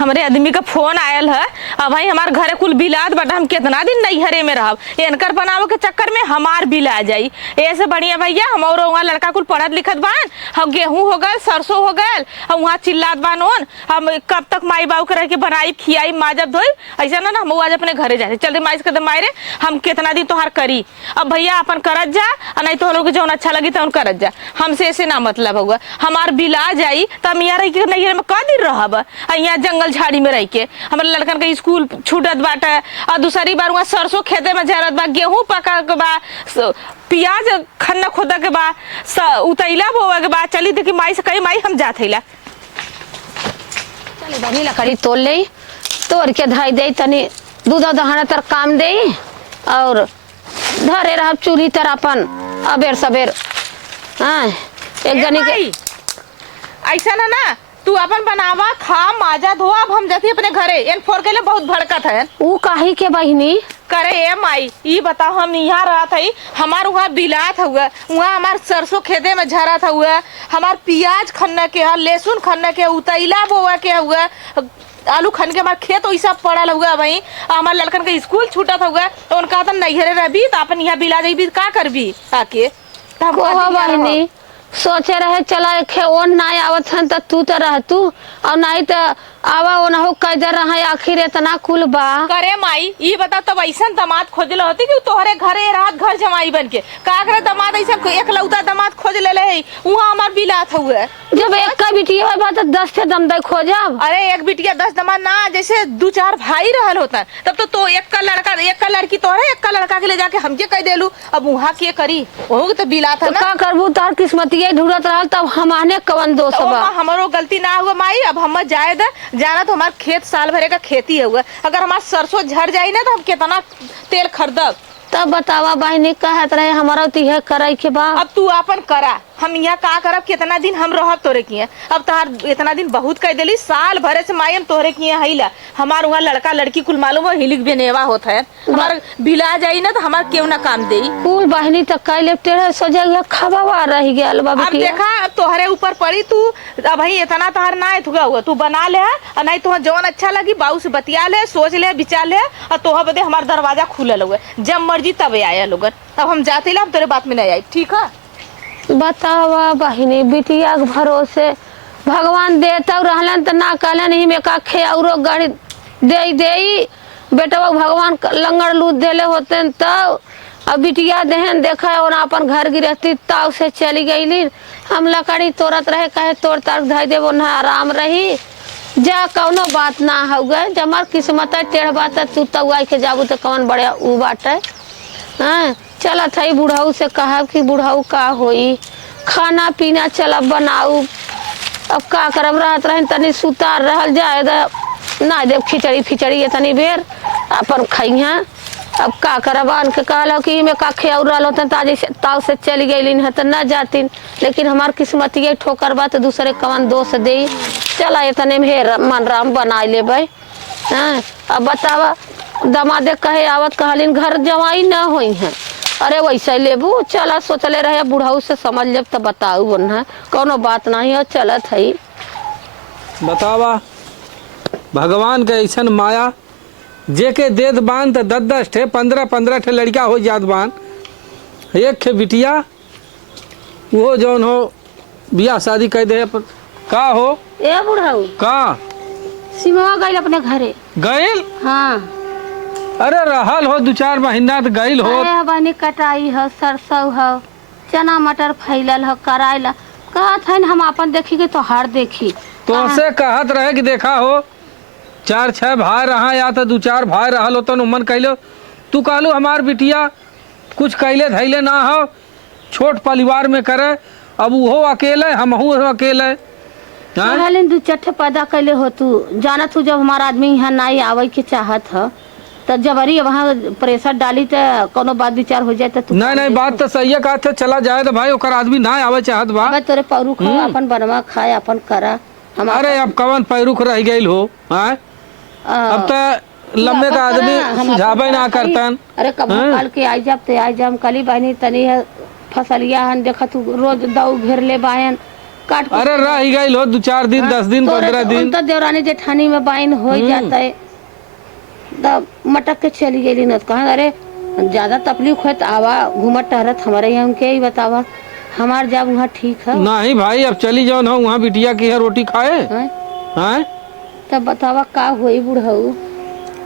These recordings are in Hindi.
हमारे आदमी का फोन आयल है। अब भाई हमारे घरे कुल बिलात बटा, हम कितना दिन नैहरे में रहब, इनकर बनावे के चक्कर में हमार बिल आ जाई। ऐसे बढ़िया भैया हमारो वहाँ लड़का कुल पढ़त लिखत बान, हम गेहूं हो गए सरसों हो गए, हम वहाँ चिल्लात बान ओन, हम कब तक माई बाबू के रह के बनाई खियाई माजब धोई। ऐसा ना हम आज अपने घरे जाते चलते माइस कदम मायरे, हम कितना दिन तोहार करी। अब भैया अपन करत जा, नहीं तो लोग जो अच्छा लगी तो करत जा, हमसे ऐसे ना मतलब होगा। हमार बिल आ जाई तो हम यहाँ रह के नैहर में का दिन रहब, यहाँ जंगल झाड़ी में रह के हमारे लड़कन के स्कूल छूटत बाटे। और दूसरी बार वहाँ सरसों खेते में झरत बा, गेहूं पका के बा, प्याज खन्ना खोदा के बा, उतैला बोवा के बा। चली देखी माई से कही माई हम जात हैला चली बनी लकड़ी तोड़ ले, तोड़ के धाई दे तनी दूध दहाना तर काम दे और धरे रह चूल्ही तर अपन अबेर सबेर। हाँ एक जनी के ऐसा ना तू अपन बनावा खा माजा धो, अब हम जाती अपने घरे। इन फोर के लिए बहुत भड़कत है ऊ काहे के बहिनी करे। ए माई ये बताओ, हम यहाँ रहा था हमार वहाँ बिलात हुआ, वहाँ हमार सरसों खेते में झरा था हुआ, हमार प्याज खन्ना के है, लहसुन खन्ना के, उतैला बोवा के हुआ, आलू खन के हमार खेत वैसा पड़ल हुआ। वही हमार लड़कन के स्कूल छूटा था हुआ, तो उनका तो नैहरे रहबी तो अपन यहाँ बिला जाबी का करबी आके। बहिनी सोचे रहे चला खे ओन ना आवत हन त तू तो रह तू, और नहीं तो आवा ओ ना हो कैदर रहा आखिर इतना कुल बा। करे माई ये बता तब ऐसा दामाद खोजल होती कि तोहरे घरे रात घर जमाई बन के का करे दामाद ऐसा एक लौता दामाद खोज ले है, वहाँ हमार बिलात हुआ। जब एक का बिटिया है बात 10 से दम दे खोजब। अरे एक बिटिया 10 दामाद ना, जैसे 2-4 भाई रहल होता तब तो एक का लड़का एक का लड़की तोहरे एक का लड़का के ले जाके हमके कह देलू। अब वहाँ के करी वहू तो बिलात है ना, का करबू तार किस्मतिये ढूंढत रहल तब हमाने कवन दोष तो बा। हमारो गलती ना हुआ माई। अब हम जाए द जाना तो हमार खेत साल भरे का खेती हुआ, अगर हमार सरसों झड़ जाई ना तो हम कितना तेल खरीदब। तब बतावा बहनी कहत रहे हमारा तिहे करे के बा। अब तू अपन करा, हम यहाँ का करब, कितना दिन हम रहब तोरे किए। अब तोहार इतना दिन बहुत कह दिली, साल भरे से माई हम तोहरे किए हैला। हमार वहाँ लड़का लड़की कुल मालूम हो हिलिक बेनेवा होता है, हमार बिला जाई ना तो हमार क्यों ना काम दे। कुल बहनी तक कह ले तेरे सोजा खबावा रह गया। अब देखा अब तोहरे ऊपर पड़ी तू, अब भाई इतना तोहर ना थुगा हुआ, तू बना ले और नहीं तो जौन अच्छा लगी बाबू से बतिया ले, सोच ले विचार ले, और तोहर बदे हमार दरवाजा खुलल हुआ, जब मर्जी तब आया लोगन। अब हम जाते ला, अब तेरे बात में नहीं आई, ठीक है। बतावा बहिनी बिटिया के भरोसे भगवान देता रहलन त ना कहलन ही में का खे औरो गाड़ी दे दे बेटवा भगवान लंगड़ लूट देले होते तब। अब बिटिया देहन देखा और अपन घर गिरती ताव से चली गईली। हम लकड़ी तोड़त रहे कहे तोड़ तार धाई देवो ना आराम रही जा, कौनो बात ना हो गए। जब हमार किस्मत टेढ़ बात तू तउआई के जाबू तो कौन बढ़िया ऊ बाटे। हाँ चला था बुढ़ाऊ से कहा कि बुढ़ाऊ का होई, खाना पीना चला बनाऊ। अब का करब रात रहे तनी सुतार रहल जाए ना देव खिचड़ी फिचड़ी तनी बेर अपन खइहा। अब का करब आन के कहल कि में का खे और रहल होता ताजी से ताव से चली गई है तो न जाती, लेकिन हमार किस्मत ये ठोकर बा तो दूसरे कवन दोष दे। चला इतने में मन राम बना ले भाई। हाँ अब बतावा दमादे कहे आवत कहलिन घर जवाई न होई है। अरे वैसे लेबू चला सोचले रहे बुढ़ाऊ से समझ लेब तो बताऊ वरना कोनो बात नहीं है चलत है। बतावा भगवान के ऐसा माया जे के देत बान तो 10-10 ठे 15-15 ठे लड़का हो जात बान, एक खे बिटिया वो जौन हो बियाह शादी कर दे का हो। ए बुढ़ाऊ का सिमवा गइल अपने घरे गइल? हाँ अरे रहल हो 2-4 महीना तो गइल हो। अरे बनी कटाई हो सरसों हो चना मटर फैलल हो कराइला कहत है हम अपन देखी के तो हार देखी तो से कहत रहे कि देखा हो 4-6 भाई रहा या तो 2-4 भाई रहल हो तो मन कहलो तू कहलू हमार बिटिया कुछ कैले धैले ना हो, छोट परिवार में करे। अब वो अकेले हमहू अकेले कहलिन 2-4 पैदा कैले हो तू जाना तू। जब हमारा आदमी यहाँ नहीं आवे के चाहत है तो जबरी वहाँ प्रेशर डाली तो कोनो बात विचार हो जाए तो नहीं बात तो सही है। कहा चला जाए तो भाई ओकर आदमी ना आवे चाहत बा। अब तोरे पौरू खा अपन बनवा खाए अपन करा। अरे अब कवन पैरुख रह गई हो। अब तो लम्बे का आदमी सुझावे ना करतन। अरे कब काल के आई जब ते आई जब कली बहनी तनी है फसलिया हन देखा तू रोज दाऊ घेर ले बायन काट के अरे रह ही गई हो 2-4 दिन 10 दिन 15 दिन। तो देवरानी जेठानी में बाइन हो जाता है तब मटक के चली गई न कहा अरे ज्यादा तकलीफ है तो आवा घूमत टहरत हमारे यहाँ उनके ही बतावा हमार जब वहाँ ठीक है नहीं भाई अब चली जाओ ना वहाँ बिटिया की है रोटी खाए हैं। तब बतावा का हुई बुढ़ऊ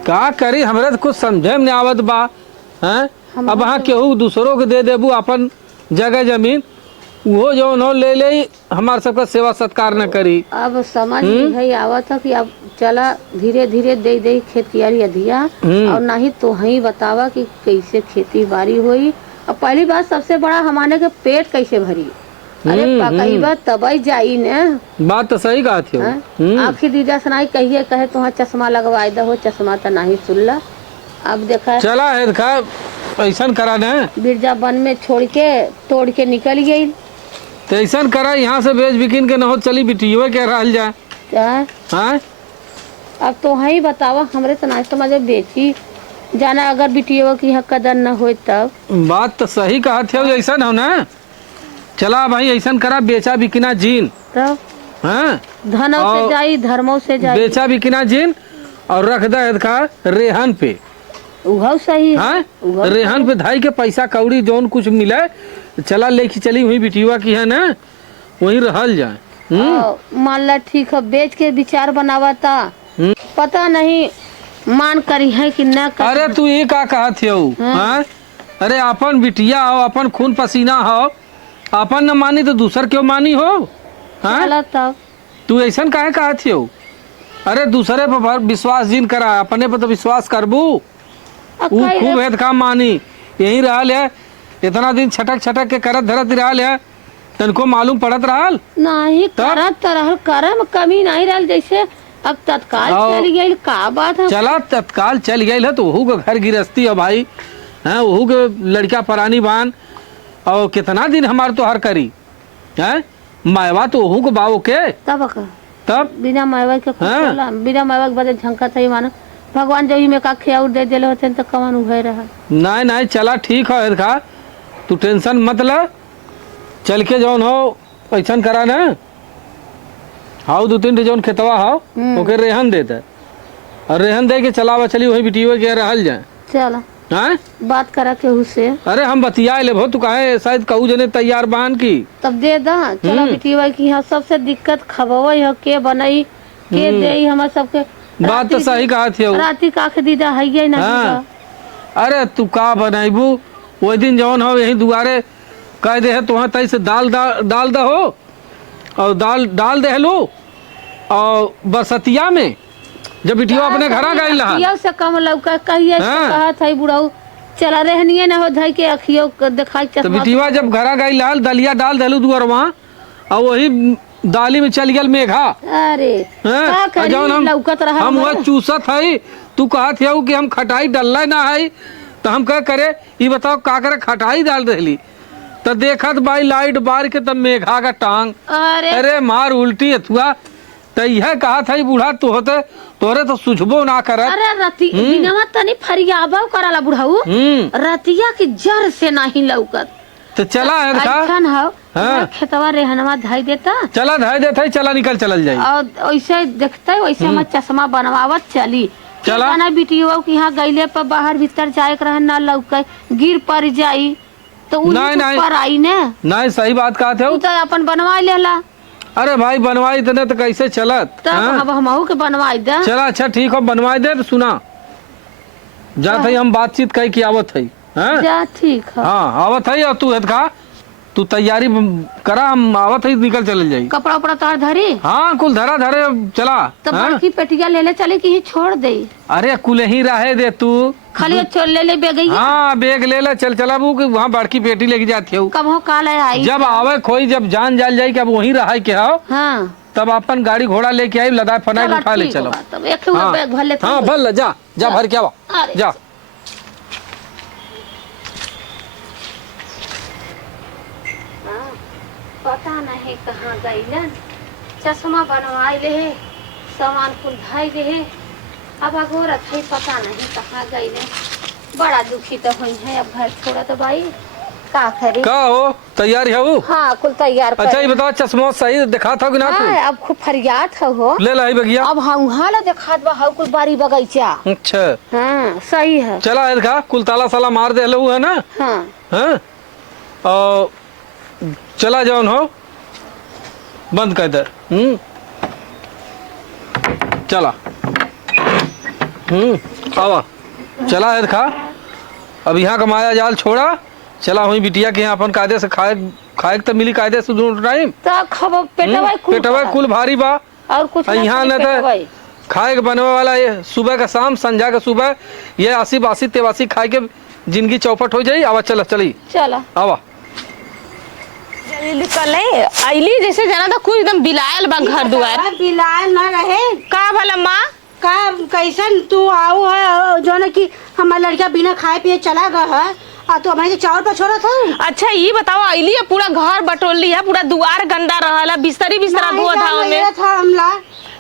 का करी हमरा तो कुछ समझे में नहीं आवत बा हैं। अब वहाँ केहू दूसरों के दे देबू अपन जगह जमीन वो जो न ले ले हमार सबका सेवा सत्कार न करी। अब समझ है आवत है कि अब चला धीरे धीरे दे दे खेत कियारी अधिया और नहीं तो ही बतावा कि कैसे खेती बाड़ी हुई। और पहली बात सबसे बड़ा हमारे के पेट कैसे भरी। अरे पकईबा तबई जाई न बात तो सही कहा थी। आखिर दीदा सुनाई कहिए कहे तुहाँ चश्मा लगवाई दो चश्मा तो नहीं सुनला। अब देखा चला है खा ऐसा करा न बिरजा वन में छोड़ के तोड़ के निकल गई तो ऐसा करा यहाँ से बेच बिकिन के न हो चली बिटियो के रह जाए। हाँ अब तो ही बतावा हमरे तो नाश्ता समझ बेची जाना अगर बिटियो की यहाँ कदर न हो तब। बात तो सही कहा थे ऐसा हो ना। चला भाई ऐसा करा बेचा बिकिना जीन तब हाँ धनों से जाई धर्मों से जाई बेचा बिकिना जीन और रख दे का रेहन पे उहो सही हाँ रेहन पे धाई के पैसा कौड़ी जौन कुछ मिले चला लेके चली हुई बिटिया की है ना वही रहल जाए। मान ला ठीक है बेच के विचार बनावा था पता नहीं मान करी है कि न कर। अरे तू ये का कहा थे हाँ? अरे अपन बिटिया हो अपन खून पसीना हो अपन न मानी तो दूसर क्यों मानी हो हाँ? तब तू ऐसा काहे कहा थे अरे दूसरे पर विश्वास जिन करा अपने पर तो विश्वास करबू खूब है काम मानी यही रहल है इतना दिन छटक छटक के करत धरत रहल है तनको मालूम पड़त रहल नहीं करत रहल करम कमी नहीं रहल जैसे अब तत्काल चल गई का बात है। चला तत्काल चल गई है तो वहू के घर गिरस्ती है भाई हैं वहू के लड़का परानी बान और कितना दिन हमार तो हर करी है मायवा तो वहू के बाबू के तब बिना मायवा के बिना मायवा के बदे झंका था मानो भगवान जब में का खियाउर दे दिले होते तो कमान उभे रहा। नहीं नहीं चला ठीक है खा तू टेंशन मत ल चल के जौन हो ऐसा करा ना हाउ 2-3 जौन खेतवा हो ओके रेहन देता और रेहन दे के चलावा चली वही बिटियो के रहल जाए। चला हाँ बात करा के उससे अरे हम बतिया ले भो तू काहे शायद कहू जने तैयार बान की तब दे दा चला बिटिया की यहाँ सबसे दिक्कत खबवे है के बनाई के दे हमार सबके बात तो सही कहा थी राती का के दीदा है ना। अरे तू का बनाइबू वो दिन जौन हो यही दुआरे कह दे है तुहाँ तई से दाल दा हो और दाल डाल दे लो और बरसतिया में जब बिटिया अपने घर गई रहा से कम लौका कहिए कहा था बुढ़ाऊ चला रहनिए ना हो धई के अखियो दिखाई तो बिटिया जब घर गई लाल दलिया डाल देलू दुआरवा और वही दाली में चल गया मेघा। अरे हम वह चूसत है तू कहत है कि हम खटाई डलना ना है तो हम क्या करे ये बताओ का करे खटाई डाल रही तो देखत भाई लाइट बार के तब मेघा का टांग अरे मार उल्टी अथुआ तो यह कहा था बूढ़ा तोरे तो सुझबो ना कर। अरे रति बिना तनी फरियाबो कराला बुढ़ाऊ रतिया की जड़ से नहीं लौकत तो चला है हाँ? खेतवा रेहनवा धाई देता चला धाई देता चला निकल चल जाए और वैसे देखते वैसे हम चश्मा बनवावत चली चला ना बिटिया की यहाँ गईले पर बाहर भीतर जाए रहे ना लौके गिर पड़ जाई तो नहीं पर आई ने नहीं सही बात कहा थे तो अपन बनवा लेला। अरे भाई बनवाई तने तो कैसे चलत अब हमहू के बनवाई दे चला अच्छा ठीक हो बनवाई दे तो सुना जात है हम बातचीत कही की आवत है जा ठीक है हाँ आवत है और तू तैयारी करा हम आवत है निकल चल जाई कपड़ा उपड़ा तार धरी हाँ कुल धरा धरे चला तो बड़की पेटिया ले चले कि छोड़ दे। अरे कुल ही रहे दे तू खाली ले बेग हाँ बेग ले चल चला बू कि वहाँ बड़की पेटी लेके जाती हूँ कब हो काल आई जब आवे खोई जब जान जाल जाए कि अब वहीं रहा के हो हाँ तब अपन गाड़ी घोड़ा लेके आई लदा फनाई उठा ले चलो हाँ भल जा भर क्या जा पता नहीं कहाँ गईलन चश्मा बनवाई ले सामान कुल धाई ले अब अगोरत है पता नहीं कहाँ गईले बड़ा दुखी तो हुई है अब घर छोड़ा तो भाई का करी। का हो तैयार है? हाँ कुल तैयार अच्छा ये बताओ चश्मा सही दिखा था कि ना तू? हाँ, अब खूब फरियाद हो ले लाई बगिया। अब हम वहाँ ला दिखात बा हाउ कुल बारी बगीचा। अच्छा हाँ सही है। चला है दिखा कुल ताला साला मार दे लो है ना। हाँ हाँ और चला जौन हो बंद कर दे। चला आवा चला है दिखा। अब यहाँ का माया जाल छोड़ा, चला हुई बिटिया के यहाँ अपन कायदे से खाए तो मिली कायदे से दोनों टाइम। तो खब पेटवा कुल भारी बा और कुछ यहाँ न तो खाए के बनवे वाला ये सुबह का शाम संझा का सुबह ये 80 83 खाए के जिंदगी चौपट हो जाई। आवा चला चली चला आवा कल आईली जैसे जाना था कुछ एकदम बिलायल बा घर दुआर। बिलाल न रहे का भला माँ का कैसन तू आओ है जो न कि हमारा लड़का बिना खाए पिए चला गया है और तू हमारे चावल पर छोड़ा था। अच्छा ये बताओ आईली है पूरा घर बटोली है, पूरा दुआर गंदा रहा, बिस्तरा धोआ था हमें था हमला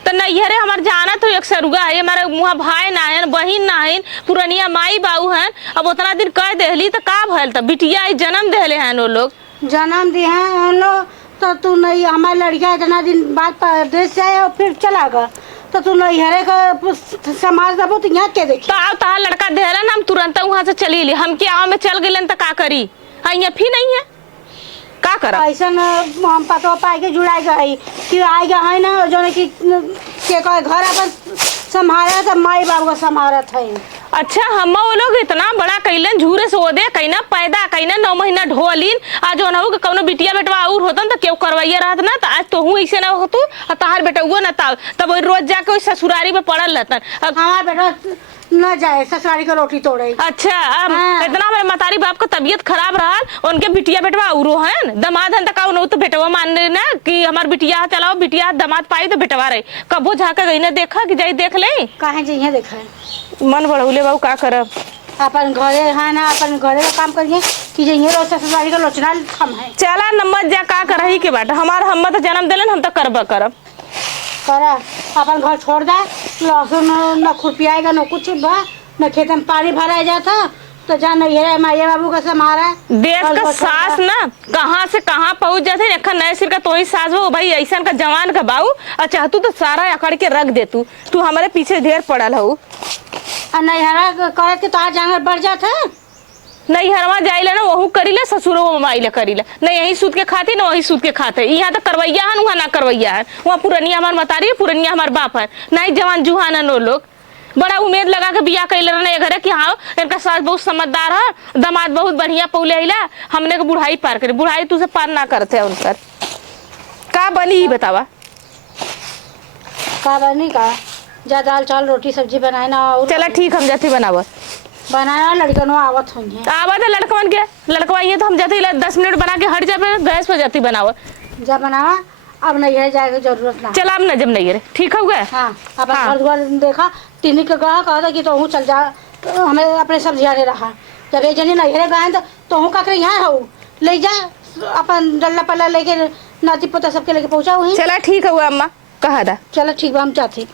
तो नैहरे हमार जाना तो एक सरुगा है, हमारे मुँह भाई ना है बहिन ना है पुरनिया माई बाबू है। अब उतना दिन कह देली तो का भल तो बिटिया जन्म देले हैं वो लोग जन्म दिए हैं हम लोग। तो तू नहीं हमारा लड़का इतना दिन बाद परदेश से आया और फिर चला गया तो तू नहीं हरे का समाज दबो तो यहाँ के देखी। तो आओ तहार लड़का देहलन हम तुरंत वहाँ से चली ली, हम के आव में चल गए तो का करी यहाँ फी नहीं है का कर ऐसा हम पतो पाए के जुड़ाई गई कि आई गया है ना जो कि घर अपन संभाला तो माई बाबू का संभालत है। अच्छा हम वो लोग इतना बड़ा कैलन झूरे से ओदे कहीं पैदा कहीं 9 महीना ढोलिन आज जो हो कौनो बिटिया बेटवा और होता तो क्यों करवाइया रहत ना तो आज तो हूँ ऐसे ना हो तू तहार बेटा वो ना तब रोज जाके ससुरारी में पड़ल रहता। हमारा बेटा न जाए ससुरारी का रोटी तोड़े। अच्छा हाँ। इतना हमारे मतारी बाप का तबीयत खराब रहा उनके बिटिया बेटवा औरो है दमाद है तो तो बेटवा मान ना कि हमार बिटिया चलाओ बिटिया दमाद पाई तो बेटवा रहे कबो झाका गई ना देखा कि जाई देख ले कहे जइए देखा है मन बढ़ौले बाबू का करब अपन घरे है ना अपन घरे का काम करिए कि जइए रोज ससुरारी का लोचना हम है। चला नम्मत जा का करही के बाटा हमार हम तो जन्म दिलन हम तो करब करब करा अपन घर छोड़ दे लहसुन न खुरपियाएगा न कुछ बा न खेत में पानी भरा जाता तो जा नहीं है माया बाबू का समारा देश का सास ना कहाँ से कहाँ पहुँच जाते एक नए सिर का तो ही सास हो भाई ऐसा का जवान का बाऊ अच्छा तू तो सारा अकड़ के रख दे तू हमारे पीछे ढेर पड़ल हो नैहरा कर के तार जांगर बढ़ जाता नहीं हरवा जाइला ना वहू करीला ससुरो माइला करीला नहीं यही सूत के खाते ना वही सूत के खाते यहाँ तो करवैया है वहाँ ना करवैया है वहाँ पुरनिया हमार मतारी है पुरनिया हमार बाप है नहीं जवान जुहान नो लोग बड़ा उम्मीद लगा के बिया कैल रहे घरे कि हाँ इनका सास बहुत समझदार है दामाद बहुत बढ़िया पौले अला हमने के बुढ़ाई पार करे बुढ़ाई तुझे पार ना करते उनकर का बनी ही बतावा का बनी का जा दाल चावल रोटी सब्जी बनाए ना और चला ठीक हम जाते बनावा बनाया लड़कनों आवत होंगे आवा तो लड़कवन के लड़कवाइए तो हम जाते 10 मिनट बना के हट जाते गैस पर जाती बनावा जा बनावा अब नहीं है जाए जरूरत ना चला अब न जब नहीं रे ठीक हो गया हाँ अपन हाँ। घर द्वार देखा तीन के गया कहा था कि तो हूँ चल जा हमें अपने सब ध्यान रहा जब एक जनी नहीं गए तो हूँ का कर यहाँ हो ले जा अपन डल्ला पल्ला लेके नाती पोता सबके लेके पहुँचा हुई चला ठीक हुआ अम्मा कहा था चलो ठीक बा हम जाते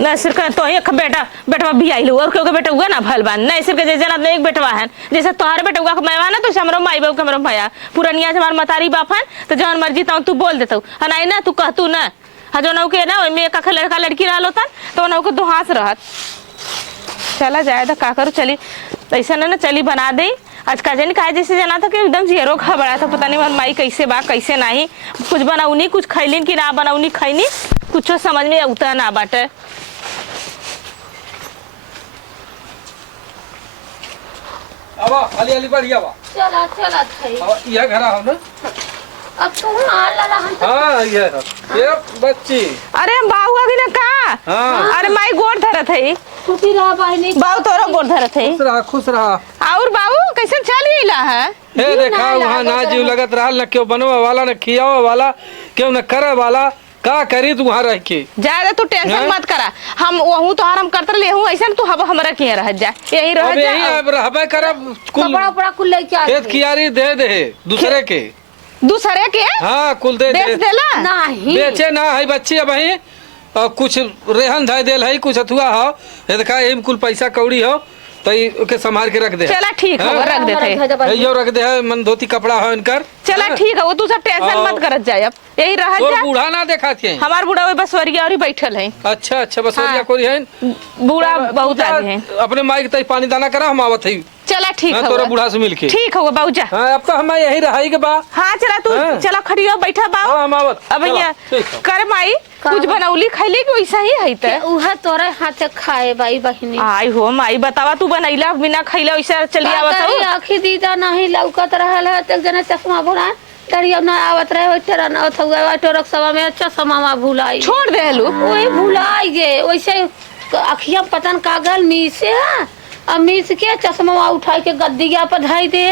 न सिर का तो एक बेटवा भी आई और क्योंकि बेटा हुआ ना भलवान नहीं सिर के जना एक बेटवा है जैसे तुम्हारे बेटा हुआ मैवा ना तो हमरो माई बाबू के हमरो भैया पुरनिया से हमार मतारी बाप है तो जौन मर्जी तो तू बोल देता नहीं ना तू कहतू ना हाँ जो नौ के ना में एक लड़का लड़की रहा होता तो नौ के 2 हाथ रहत चला जाए तो का करूँ चली ऐसा ना चली बना दे आज का जन का जैसे जना था कि एकदम जीरो खा बड़ा था पता नहीं माई कैसे बा कैसे नहीं कुछ बनाऊनी कुछ खैलिन कि ना बनाऊनी खैनी कुछ समझ में उतना ना बाटे आवा खाली खाली बढ़िया बा चला चला थई आवा यह घरा हो ना अब तू आ ला रहा हाँ ये बच्ची अरे बाऊ अभी ना का हाँ अरे माई गोड़ धरत है खुशी रहा बहनी बाऊ तोरो गोड़ धरत है खुश रहा और बाऊ कैसे चल गईला है हे देखा वहाँ ना जीव लगत रहा न क्यों बनवा वाला न खियावा वाला क्यों न करे वाला का करी तू वहाँ रह के ज्यादा तू टेंशन मत करा हम वहू तो आराम करते ले हूँ ऐसा तू अब हमरा के रह जा यही रह अब जा यही अब रहबे करब कुल कपड़ा उपड़ा कुल लेके आ खेत कियारी दे दे दूसरे के दूसरे के हाँ कुल दे बेच दे देला नहीं बेचे ना है बच्ची अब ही और कुछ रेहन धय देल है कुछ अथुआ हो ये देखा यही कुल पैसा कौड़ी हो तई ओके संभाल के रख दे। चला ठीक है, वो रख देते। यो रख दे है, मन धोती कपड़ा है इनकर। चला ठीक है, वो तू सब टेंशन मत करत जाए, अब यही रह तोर जा। बूढ़ा ना देखा थे। हमार बूढ़ा वही बसवरिया और ही बैठल है। अच्छा अच्छा बसवरिया कोई है। बूढ़ा बहुत आगे है। अपने माई के तई पानी दाना करा, हम आवत है। चला ठीक है, तोरा बूढ़ा से मिलके ठीक है बाबू जा। हाँ अब तो हम यही रहाई के बा। हाँ चला तू, चला खड़िया बैठा बाबू। हाँ हम आवत। अब भैया कर माई कुछ बनौली खैली कि वैसा ही है त उहा तोरे हाथ से खाए भाई बहिनी। आई हो माई बतावा, तू बनैला बिना खैला वैसा चली आवत हो। आखी दीदा नहीं लौकत रहल है, एक जना चश्मा भुला तड़िया ना आवत रहे, ओइ तेरा ना थौआ टोरक सवा में चश्मा भुलाई छोड़ दे लू। ओए भुलाई गे, वैसे अखिया पतन कागल मीसे अब मीस के चश्मा उठाई के गद्दिया पर धई दे।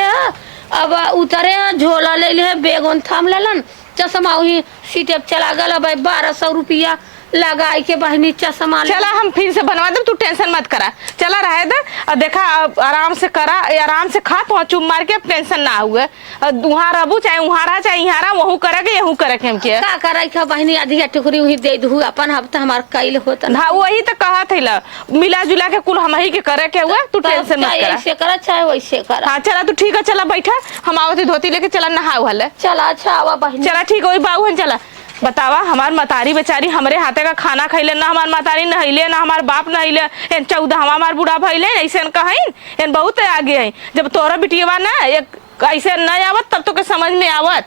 अब उतरे झोला ले ले बेगन थाम लेलन, चश्मा वही सीटे पे चला गल। अब 1200 रुपया लगाई के बहनी चश्मा चला हम फिर से बनवा दे, तू टेंशन मत करा। चला रहे दे और देखा अब आराम से करा, आराम से खा, तो चुप मार के टेंशन ना हुए। वहाँ रहबू चाहे वहाँ रहा चाहे यहाँ रहा, वहू करे के यहू करे के हम के का करे के बहनी आधी टुकड़ी वही दे दू अपन हफ्ता हमार कइल होता हाँ वही तो कहा था, मिला जुला के कुल हम ही के करे के हुआ, तू टेंशन मत करा। ऐसे करा चाहे वैसे करा। हाँ चला तू ठीक है, चला बैठा, हम आवती धोती लेके चला नहा वाले। चला अच्छा आवा बहनी। चला ठीक है, वही बाबू चला। बतावा हमार मतारी बेचारी हमरे हाथे का खाना खैले ना, हमार मतारी नहैले ना, हमार बाप नहैले। इन 14 हमार बूढ़ा भइले ऐसे कहीं इन बहुत आगे है। जब तोरा बिटिया ना एक ऐसे नहीं आवत तब तो के समझ में आवत।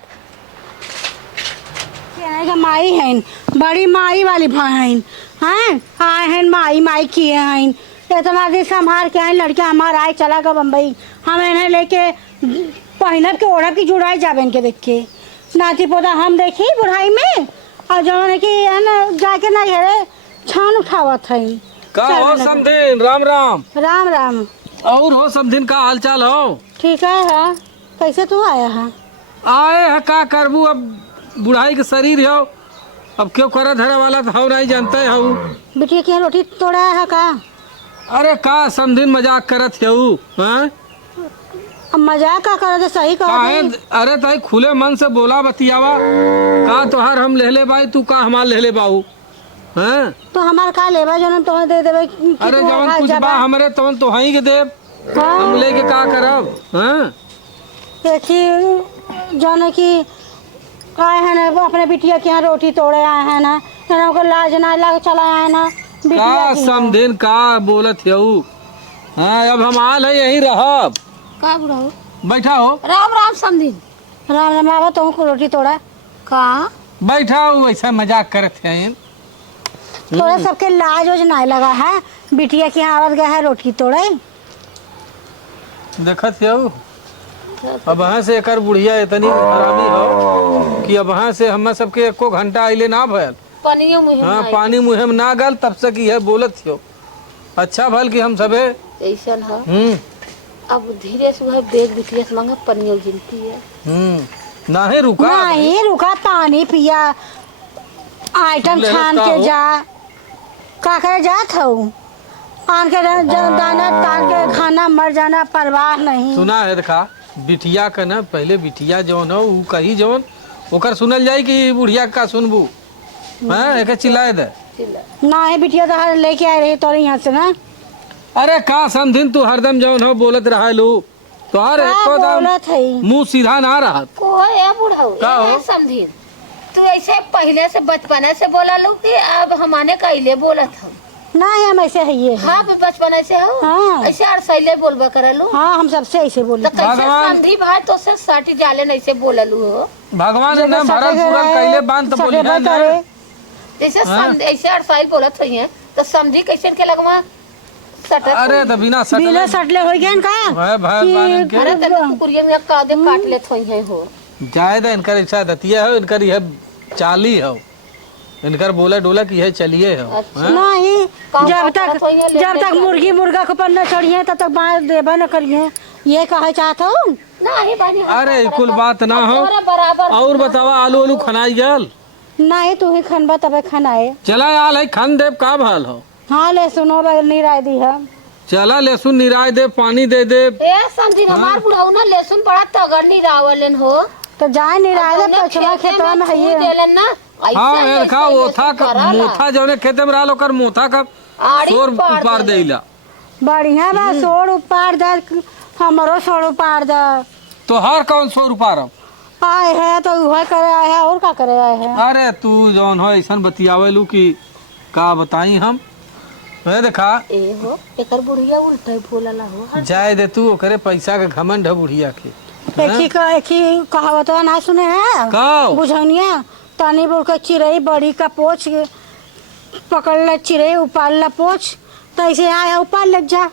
माई है बड़ी माई वाली बहन हैं, आए हैं माई माई किए हैं, इतना दिन संभाल के आए लड़का हमारा आए चला गया बम्बई। हम इन्हें लेके पहनब के ओढ़ब की जुड़ाई जाबे इनके देख के नाती पोता हम देखी बुढ़ाई में, और जो है कि है ना जाके ना हेरे छान उठावत है। का हो समधिन? राम राम। राम राम। और हो समधिन का हाल चाल हो? ठीक है हाँ। कैसे तू आया है? आए है का करबू, अब बुढ़ाई के शरीर हो, अब क्यों करा धरा वाला तो नहीं जानते हो। बिटिया की रोटी तोड़ा है का? अरे का समधिन मजाक करत हो? हैं अब मजाक का करे तो सही काहे? कह। अरे ताई खुले मन से बोला बतियावा, का तोहार हम ले बाई, तू का हमार ले बाऊ हैं? तो हमार का लेबा जनम तुम्हें दे देबे। अरे जवन कुछ बा हमरे तवन तो हई के देब, हम लेके का करब हैं? देखी जाने की आए हैं ना अपने बिटिया के यहाँ रोटी तोड़े आए हैं ना, उनको लाज ना लग चला आए ना बिटिया का की समधिन का बोलत हो? हाँ अब हम आल है यही रहब। का बुढ़ा हो? बैठा हो। राम राम समधिन। राम राम आवा तुमको रोटी तोड़ा का बैठा हो, ऐसा मजाक करत हैं। तोड़ा सबके लाज वोज नहीं लगा है, बिटिया के यहाँ आवत गया है रोटी तोड़े। देखत हो अब यहाँ से एकर बुढ़िया इतनी हरामी हो कि अब यहाँ से हम सबके एको घंटा आइले ना भयल। पनियो मुहे हाँ पानी मुँह में ना गल तब से की है बोलत हो। अच्छा भल कि हम सबे ऐसन है। अब धीरे से वह बेग बिटिया से मांगा पनियो गिनती है। नहीं रुका नहीं रुका, पानी पिया आइटम छान के जा का करे जात हो, पान के दाना तान के खाना मर जाना परवाह नहीं। सुना है देखा बिटिया का ना, पहले बिटिया जौन हो उ कही जौन ओकर सुनल जाई कि बुढ़िया का सुनबू हैं? एक चिल्लाए दे ना है बिटिया तो लेके आए रही तोरे यहाँ से ना। अरे का समधिन तू हरदम जौन हो बोलत रहा लू, तो हर एको बोलत है मुंह सीधा ना रहा। कोई है बुढ़ा हो? का हो? समधिन तू ऐसे पहले से बचपने से बोला लो कि अब हमारे कइले बोलत हम? ना हम ऐसे है ये। हाँ बचपन से हो। हाँ। ऐसे अरसैले बोलबा करलू। हाँ हम सबसे ऐसे बोले। तो कैसे भगवान- समधी भाई तो से साटी जाले नहीं से बोललू हो? भगवान ने भरल पूरल कैले बांध तो बोली है ना। जैसे ऐसे अरसैल बोलत है तो समधी कैसे के लगवा सटत? अरे तो बिना बिना सटले सटले हो गए का भाई भाई बान के अरे तो कुरिया में का दे काट लेत होई है हो। जायद इनकर इच्छा दतिया हो, इनकर यह चाली हो, इनकर बोला डोला की है चलिए हो। हैं? नहीं काम जब करत तक होई है, ले जब ले तक ले। मुर्गी मुर्गा के ऊपर न चढ़िए तब तक बाहर देबा न करिए, ये कहे चाहता हूँ। नहीं बहनी अरे कुल बात ना हो। तोरा बराबर और बतावा आलू आलू खनाई गल? नहीं तू ही खनबा तबे खानाए। चला आल है खन देव का भाल हो। हाँ ले सुनो निराय दी है। चला लहसुन निराय दे, पानी दे दे। ए समधी हमार बुढ़ाऊ ना लहसुन बड़ा तगड़ नहीं रावलन हो। तो जाए निराय दे, पछवा खेतवा में है ये। देलन ना हाँ मेरे खा मोथा जौने खेते में रहा ओकर मोथा का आड़ी शोर पार पार देला। बढ़िया बा, सोड़ उपार द, हमरो सोड़ उपार द। तो हर कौन 100 रुपया रहो? आए है तो वह करे आए है, और का करे आए है। अरे तू जौन हो ऐसा बतियावेलू कि का बताई हम। मैं देखा ए हो एकर बुढ़िया उल्टे बोलला हो। जाए दे तू, ओकरे पैसा के घमंड है बुढ़िया के। एक ही कहावत ना सुने हैं कहो बुझौनिया, तनी बोल के चिड़ई बड़ी का पोछ पकड़ ले, चिड़ई उपाल ला पोछ, तो ऐसे आया उपाल लग जा।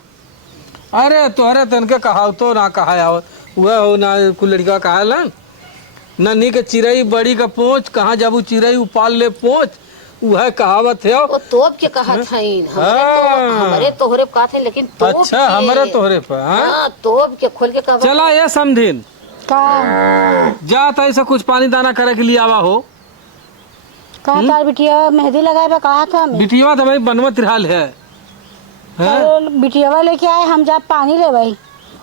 अरे तोहरे तनके कहावतो ना कहा वह हो ना कुल लड़का कहा नन्ही के चिड़ई बड़ी का पोंछ, कहाँ जाबू चिड़ई उपाल ले पोंछ, वह कहावत है। वो तोप के कहा थईन हमरे तोहरे पे कहा थे, लेकिन तोप अच्छा के। हमारे तोहरे पर हाँ तोप के खोल के कहा। चला ये समझिन का जा ऐसा कुछ पानी दाना करे के लिए आवा हो। का तार बिटिया मेहंदी लगाए बा कहा था हमें। बिटिया तो भाई बनवत रहल है, तो बिटिया लेके आए, हम जा पानी ले भाई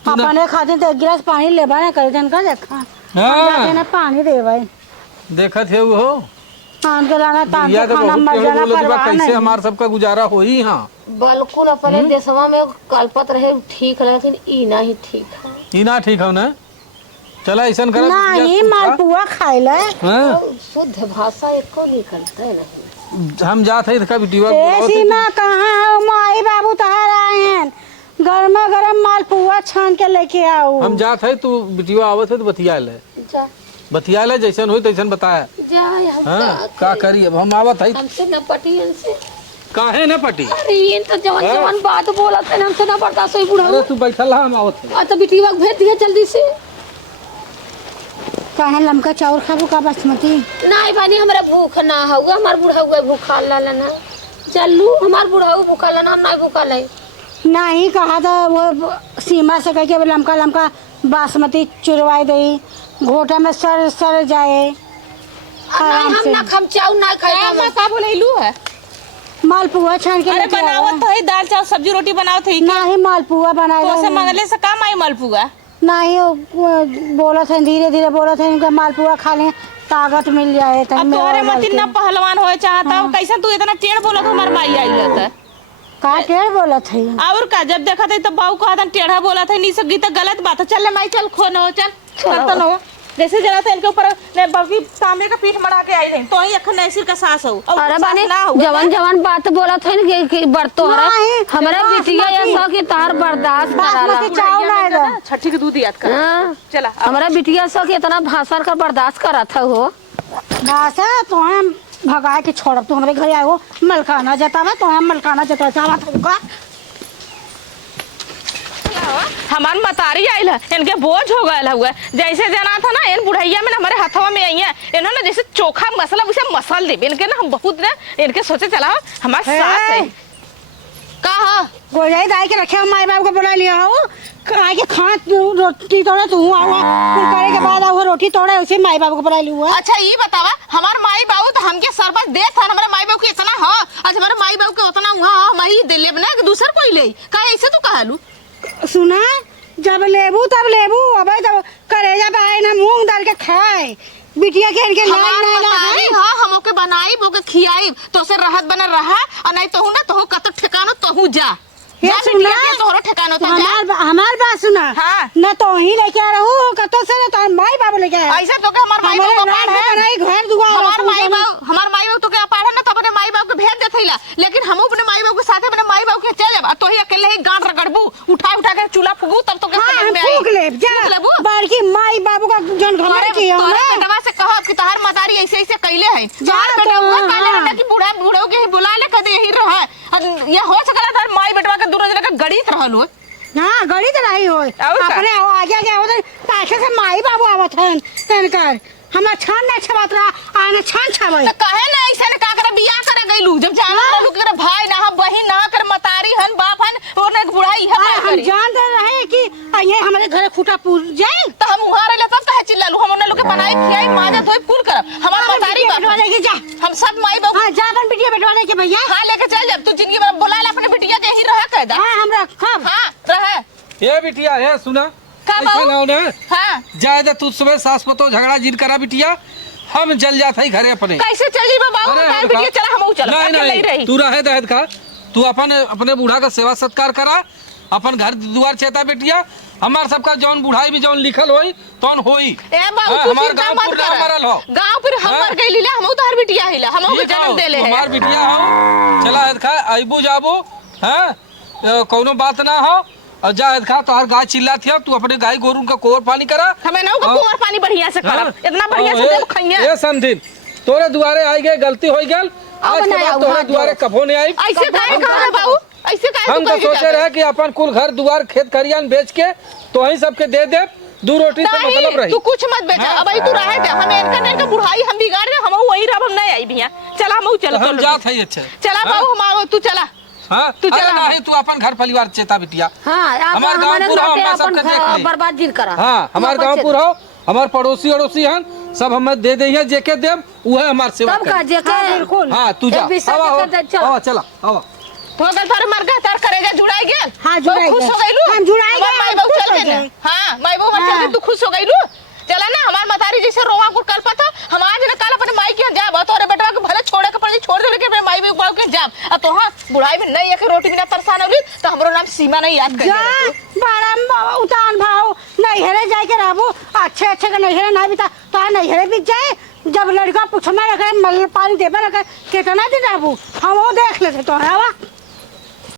अपने खाते तो 1 गिलास पानी लेबा ना कर देन का देखा। हम जाके ना पानी दे भाई, देखत है वो आन के लाना तान बिटिया के तो खाना बहुत मर केहू जाना बोलत बा, परवाह कैसे नहीं। हमार सबका गुजारा होई। हाँ बलकुल अपने देशवा में कल्पत रहे ठीक है, लेकिन ई नहीं ठीक है। ई ना ठीक हो ना। चला ऐसा कर नहीं मालपुआ खाए ले। शुद्ध भाषा एको निकलता है नहीं। हम जात है देखा बिटिया ऐसी माँ कहाँ हो, माई बाबू तहार आए हैं, गर्मा गर्म मालपुआ छान के लेके आओ। हम जात है, तू बिटिया आवत है तो बतिया ले, जा बतिया ले जैसन होई तैसन बताया। जा हम हाँ का करी अब हम आवत है। हमसे न पटियन से। काहे न पटी? अरे ये तो जवान जवान बात बोलत है, हमसे ना बर्दाश्त होई बुढ़ा। अरे तू बैठल हम आवत है। आ तो बिटिया के भेज दिया जल्दी से। काहे लमका चाउर खाबू का बासमती? नहीं बानी हमरा भूख ना हुआ, हमार बुढ़ा हुआ भूखा लाना। चलू हमार बुढ़ा भूखा लाना, हम नहीं भूखा लाई। नहीं कहा था वो सीमा से कह के लमका लमका बासमती चुरवाई दई, घोटा में सर सर जाए। नहीं हम ना खम चाउ ना खाए। मैं का बोलैलू है? मालपुआ छान के अरे लेके आओ। बनावत तो है, दाल चावल सब्जी रोटी बनावत है। नहीं मालपुआ बनाए तो से मंगले से काम आई मालपुआ। नहीं वो बोला था धीरे धीरे बोला था इनका मालपुआ खा ले ताकत मिल जाए। अब तोहरे मती न पहलवान होए चाहता हो, कैसे तू इतना टेढ़ बोलत हमार माई आई रहता। का टेढ़ बोला था? और का जब देखा था तो बाऊ कहा था टेढ़ा बोला था, नहीं सब गीत गलत बात है। चल ले माई चल खो न हो, चल करता न हो। जैसे जरा था इनके ऊपर ने बाकी तांबे का पीठ मड़ा के आई नहीं, तो ही अखन नैसिर का सास हो। अरे बानी जवान जवान बात बोला था न कि बरतो नहीं, हमरा बिटिया ऐसा कि तार बर्दाश्त बासमती कराला। चावल लाए दो। छठी के दूध याद कर। हाँ, चला हमरा बिटिया सब के इतना भाषण का बर्दाश्त करा था हो। भाषा तो हम भगा के छोड़ब, तू हमारे घर आए हो मलकाना जतावा, तो हम मलकाना जता चावा था। हमार मतारी आइल है, इनके बोझ हो गए हुआ। जैसे जना था ना इन बुढ़ैया में हमारे हथवा में आई है, इन्होंने जैसे चोखा मसाला वैसे मसल दे इनके ना। हम बहुत ना इनके सोचे चला हमारे सास है कहा गोजाई दाई के रखे हो, माई बाप को बुला लिया हो, कहा के खा रोटी तोड़े तू आवा, फिर करे के बाद आओ रोटी तोड़े, उसे माई बाप को बुला लिया। अच्छा ये बतावा हमार माई बाबू तो हमके सरबत दे था, हमारे माई बाबू के इतना हो। अच्छा हमारे माई बाबू के उतना हुआ हम ही दे लेब ना कि दूसर कोई ले का ऐसे तू कहलू? सुना जब लेबू तब लेबू, अबे तब करेजा पे आए ना मूंग डाल के खाए बिटिया के इनके हमार मतारी हां हम ओके बनाई बोके खियाई तो से राहत बना रहा, और नहीं तो हूं ना तो कत ठिकानो तो हूं जा ये जा सुना? बिटिया के तोहरो ठिकानो तो जा। हमार बात सुना। हाँ। न तो ही लेके आ रहू कतो से, तो माई बाबू लेके आए। ऐसा तो के हमार माई हमारे बाबू रात में है बनाई घर दुआ हमार माई बाबू तो के अपार है ना, तो अपने माई बाबू के भेज देथैला, लेकिन हम अपने माई बाबू के साथे अपने माई बाबू के चल जाब, तो ही अकेले ही गांड रगड़बू उठा उठा के चूल्हा फुगू तब तो के हाँ, समझ हम में आई। फूक लेब जा। फूक लेबू? बाकी माई बाबू का जन घमर किया तोहरे ना। बेटवा से कहब कि तोहर मतारी ऐसे ऐसे कैले है जा बेटा तो, वो कहले हाँ। है कि बूढ़ा बूढ़ो के ही बुला ले कदे यही रह। ये हो सकला तार माई बेटवा के दोनों जना के गणित रहल हो। हाँ गड़ी तो रही हो, और का? अपने आगे आगे हो पाछे से माई बाबू आवत हन इनकर, हमरा छान ना छबात रहा आने छान छावई। तो कहे ना ऐसा ने का करे बियाह करे गइलू, जब जाना रहलू कि करे भाई ना बहिन ना कर मतारी हन बाप हन और ना बुढ़ाई है हम करे। जान रहे कि ये हमारे घर खूटा पूज जाए। तो हम उहां रहले तब कहे चिल्लालू, हम उन लोग के बनाई खियाई माजे धोई कुल करब। हमार मतारी बाप बेटवा लेके जा। हम सब माई बाप हाँ जा अपन बिटिया बेटवा लेके भैया। हां लेके चल जब तू जिंदगी में बुला ले अपने बिटिया के ही रह कहदा। हाँ हम रखब। हां रहे ये बिटिया है सुना का ऐसे बाबू? ना होने। हां जाए दे तू सुबह सास पतो झगड़ा जिद करा बिटिया, हम जल जात है घरे अपने। कैसे चली बाबू? अरे तार बिटिया चला हम चल नहीं अकेले ही नहीं रही। तू रहे दहत का, तू अपने अपने बूढ़ा का सेवा सत्कार करा, अपन घर दुआर चेता बेटिया हमार सबका जौन बुढ़ाई भी जौन लिखल होई तौन होई। ए बाबू तू हमार चिंता गांव मत पूरा कर। मरल हो गांव फिर हमर गइली ले हमहू तोहर बिटिया हिला हमहू के जन्म देले है। हमार बिटिया हो चला है खा आइबू जाबू हैं कौनो बात ना हो और जा है खा तोहर गाय चिल्लात है तू अपने गाय गोरू का कोर पानी करा। हमें ना को कुंवर पानी बढ़िया से करब इतना बढ़िया से देब खइया। ये समझिन तोरे दुआरे आई गए गलती होई गेल आज के बाद तोरे दुआरे कभो नहीं आई। ऐसे काहे कर बाबू ऐसे काहे हम तो सोचे रहे कि अपन कुल घर दुआर खेत खरियान बेच के तो ही सबके दे दे दू रोटी से मतलब रही। तू कुछ मत बेचा अब तू रहे दे हम इनका बुढ़ाई हम बिगाड़ दे हम वही रब हम नहीं आई भैया चला हम चल हम जात है अच्छा चला बाबू हम आओ तू चला। हां तू तू चला। चला नहीं तू अपन घर परिवार चेता बिटिया। हाँ हमार गांव पूरा हम सबके देख ली। बर्बाद जिन करा। हां हमार गांव पूरा हो हमार पड़ोसी अड़ोसी हन सब हमें दे दे जेके देव उहे हमार सेवा तब का करे। जेके बिल्कुल। हां तू जा आओ चला आओ तो अगर तार मरगा तार करेगा जुड़ाई गेल हाँ, जुड़ाई खुश गेल। हो गइलू हम जुड़ाई हमार गेल, माई बाबू खुश चल हो गए गए। हां माई बाबू चल हाँ। गए तू खुश हो गइलू चला ना हमार मतारी जैसे रोवा को कल पता हम आज ना कल अपने माई के जा तोरे बेटा के भले छोड़े के पड़ी छोड़ दे के अपने माई बाबू के जा अब तो हां बुढ़ाई में नहीं एक रोटी बिना तरसान होली तो हमरो नाम सीमा नहीं याद कर जा बारम उतान भाव नहीं हेरे जाए के रहबो अच्छे अच्छे के नहीं हेरे ना बिता तो नहीं हेरे बीत जाए जब लड़का पूछना रखे मल पानी देबे रखे कितना दिन रहबो हम वो देख लेते तो हवा